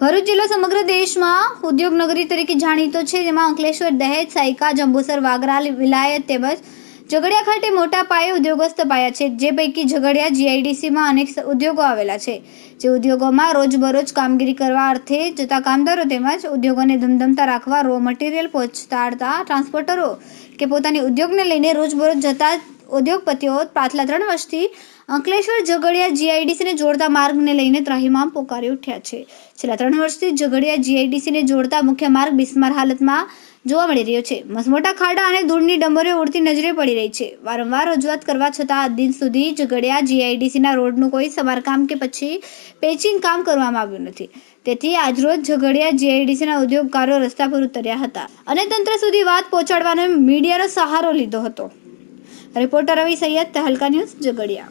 ભરૂચ જિલ્લો સમગ્ર દેશમાં ઉદ્યોગ નગરી તરીકે જાણીતો છે, જેમાં અંકલેશ્વર, દહેજ, સાયકા, જંબુસર વાગરા વિલાયત તેમજ ઝઘડિયા ખાતે મોટા પાયે ઉદ્યોગો સ્થપાયા છે. જે પૈકી ઝઘડિયા જીઆઈડીસીમાં અનેક ઉદ્યોગો આવેલા છે, જે ઉદ્યોગોમાં રોજબરોજ કામગીરી કરવા અર્થે જતા કામદારો તેમજ ઉદ્યોગોને ધમધમતા રાખવા રો મટીરિયલ પહોંચાડતા ટ્રાન્સપોર્ટરો કે પોતાની ઉદ્યોગને લઈને રોજબરોજ જતા ઉદ્યોગપતિઓ પાછલા ત્રણ વર્ષથી અંકલેશ્વર ઝઘડિયા જીઆઈડીસીને જોડતા માર્ગને લઈને ત્રાહિમામ પોકારી ઉઠ્યા છે. છેલ્લા ત્રણ વર્ષથી ઝઘડિયા જીઆઈડીસીને જોડતા મુખ્ય માર્ગ બિસ્માર હાલતમાં જોવા મળી રહ્યો છે. મસમોટા ખાડા અને ધૂળની ડમરીઓ ઉડતી નજરે પડી રહી છે. વારંવાર રજૂઆત કરવા છતાં આ દિન સુધી ઝઘડિયા જીઆઈડીસીના રોડનું કોઈ સમારકામ કે પછી પેચિંગ કામ કરવામાં આવ્યું નથી. તેથી આજરોજ ઝઘડિયા જીઆઈડીસીના ઉદ્યોગકારો રસ્તા પર ઉતર્યા હતા. અને તંત્ર સુધી વાત પહોંચાડવાનો મીડિયાનો સહારો લીધો હતો. Reporter Ravi Saiyed Tehelka news Jhagadia.